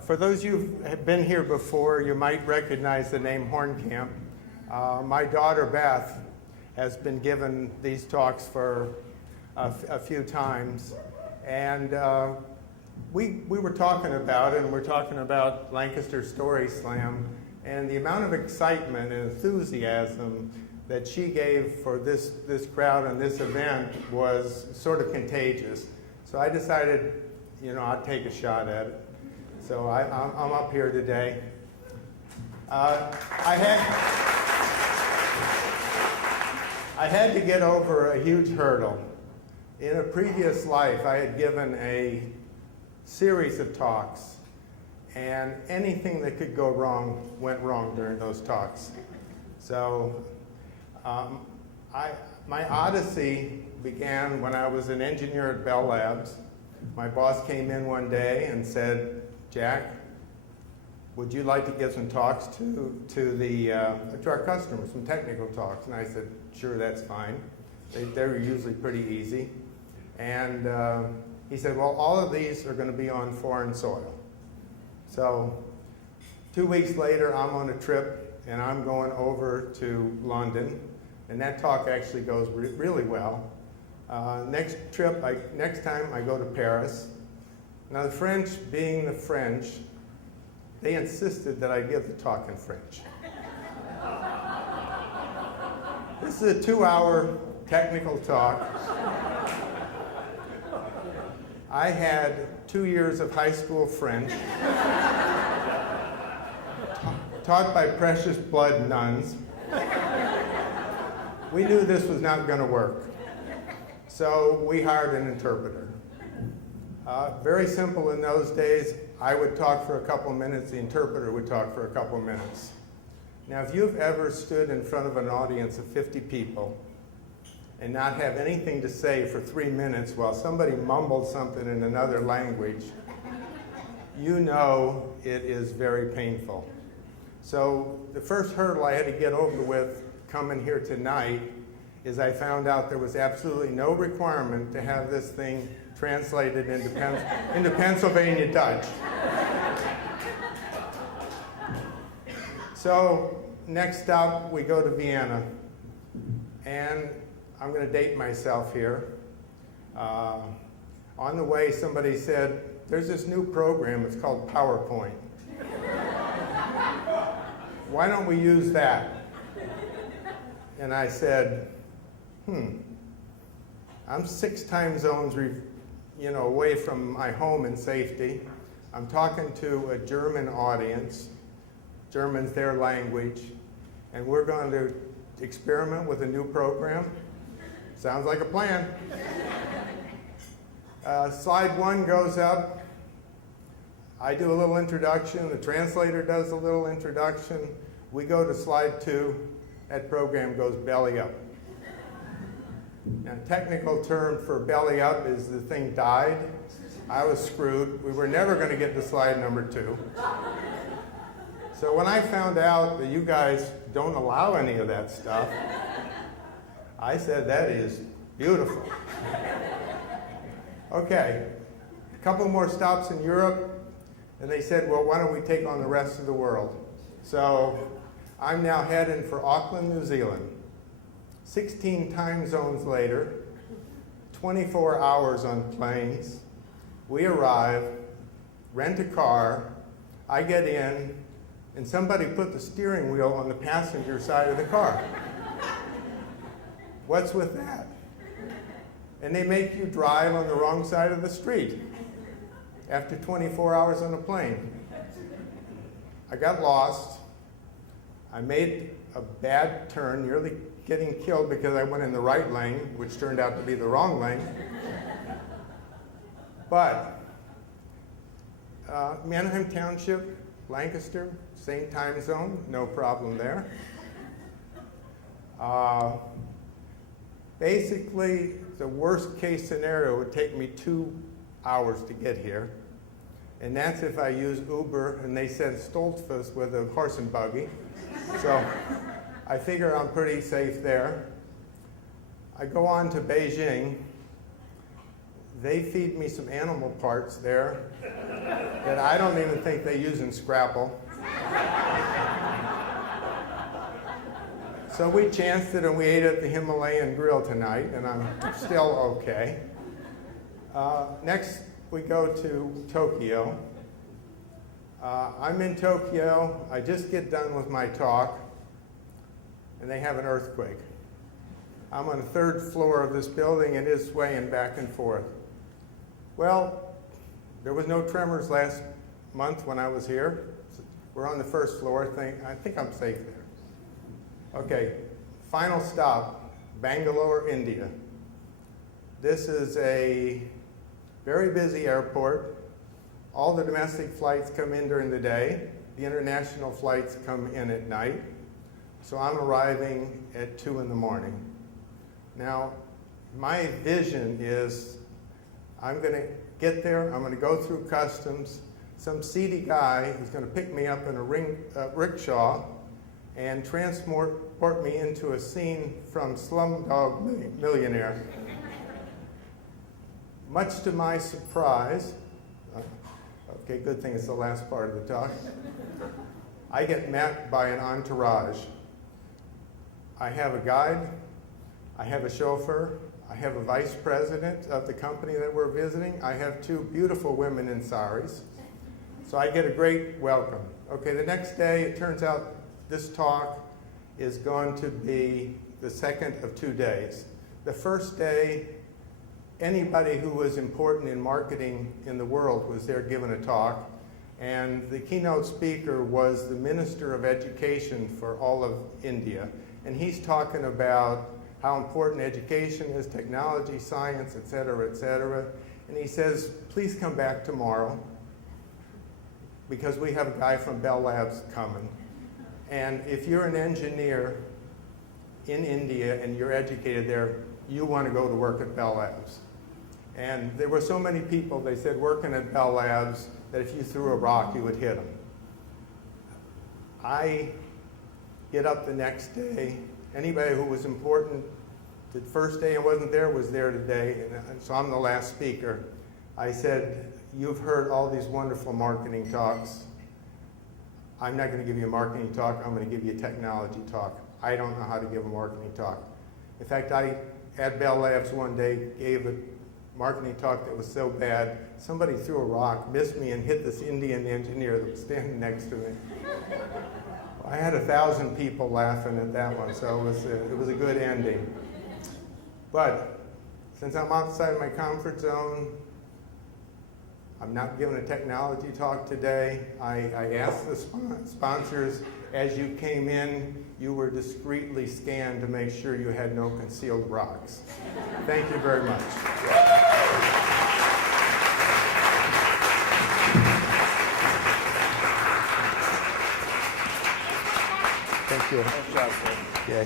For those of you who have been here before, you might recognize the name Horenkamp. My daughter Beth has been given these talks for a few times, and we were talking about it, and we're talking about Lancaster Story Slam, and the amount of excitement and enthusiasm that she gave for this crowd and this event was sort of contagious. So I decided, I'd take a shot at it. So I'm up here today. I had to get over a huge hurdle. In a previous life, I had given a series of talks, and anything that could go wrong went wrong during those talks. So my odyssey began when I was an engineer at Bell Labs. My boss came in one day and said, "Jack, would you like to give some talks to our customers, some technical talks?" And I said, "Sure, that's fine." They're usually pretty easy. And he said, "Well, all of these are going to be on foreign soil." So 2 weeks later, I'm on a trip, and I'm going over to London. And that talk actually goes really well. Next time I go to Paris. Now the French, being the French, they insisted that I give the talk in French. This is a 2-hour technical talk. I had 2 years of high school French, taught by precious blood nuns. We knew this was not going to work, so we hired an interpreter. Very simple in those days. I would talk for a couple minutes, the interpreter would talk for a couple minutes. Now, if you've ever stood in front of an audience of 50 people and not have anything to say for 3 minutes while somebody mumbled something in another language, you know it is very painful. So the first hurdle I had to get over with coming here tonight is I found out there was absolutely no requirement to have this thing translated into Pennsylvania Dutch. So next up, we go to Vienna. And I'm going to date myself here. On the way, somebody said, "There's this new program, it's called PowerPoint. Why don't we use that?" And I said, I'm 6 time zones away from my home and safety. I'm talking to a German audience. German's their language. And we're going to experiment with a new program. Sounds like a plan. Slide 1 goes up. I do a little introduction. The translator does a little introduction. We go to slide 2. That program goes belly up. Now, technical term for belly up is the thing died. I was screwed. We were never going to get to slide number 2. So when I found out that you guys don't allow any of that stuff, I said, that is beautiful. Okay, a couple more stops in Europe, and they said, well, why don't we take on the rest of the world? So I'm now heading for Auckland, New Zealand. 16 time zones later, 24 hours on planes. We arrive, rent a car, I get in, and somebody put the steering wheel on the passenger side of the car. What's with that? And they make you drive on the wrong side of the street after 24 hours on a plane. I got lost. I made a bad turn, nearly getting killed because I went in the right lane, which turned out to be the wrong lane. But Manheim Township, Lancaster, same time zone, no problem there. Basically, the worst case scenario would take me 2 hours to get here. And that's if I use Uber and they send Stoltzfus with a horse and buggy. So I figure I'm pretty safe there. I go on to Beijing. they feed me some animal parts there that I don't even think they use in Scrapple. So we chanced it and we ate at the Himalayan Grill tonight, and I'm still okay. Next, we go to Tokyo. I'm in Tokyo. I just get done with my talk, and they have an earthquake. I'm on the third floor of this building, and it's swaying back and forth. Well, there was no tremors last month when I was here. We're on the first floor. I think I'm safe there. Okay, final stop, Bangalore, India. This is a very busy airport. All the domestic flights come in during the day. The international flights come in at night. So I'm arriving at 2 in the morning. Now, my vision is I'm going to get there, I'm going to go through customs. Some seedy guy is going to pick me up in a rickshaw and transport me into a scene from Slumdog Millionaire. Much to my surprise, okay, good thing it's the last part of the talk, I get met by an entourage. I have a guide, I have a chauffeur, I have a vice president of the company that we're visiting, I have 2 beautiful women in saris. So I get a great welcome. Okay, the next day, it turns out this talk is going to be the second of 2 days. The first day, anybody who was important in marketing in the world was there giving a talk, and the keynote speaker was the Minister of Education for all of India, and he's talking about how important education is, technology, science, et cetera, and he says, please come back tomorrow, because we have a guy from Bell Labs coming. And if you're an engineer in India and you're educated there, you want to go to work at Bell Labs. And there were so many people, they said, working at Bell Labs, that if you threw a rock, you would hit them. I get up the next day. Anybody who was important the first day and wasn't there was there today, and so I'm the last speaker. I said, you've heard all these wonderful marketing talks. I'm not going to give you a marketing talk, I'm going to give you a technology talk. I don't know how to give a marketing talk. In fact, I, at Bell Labs one day, gave a marketing talk that was so bad, somebody threw a rock, missed me, and hit this Indian engineer that was standing next to me. I had 1,000 people laughing at that one, so it was a good ending. But since I'm outside my comfort zone, I'm not giving a technology talk today. I asked the sponsors, as you came in, you were discreetly scanned to make sure you had no concealed rocks. Thank you very much. Thank you. Nice job, sir. Yeah.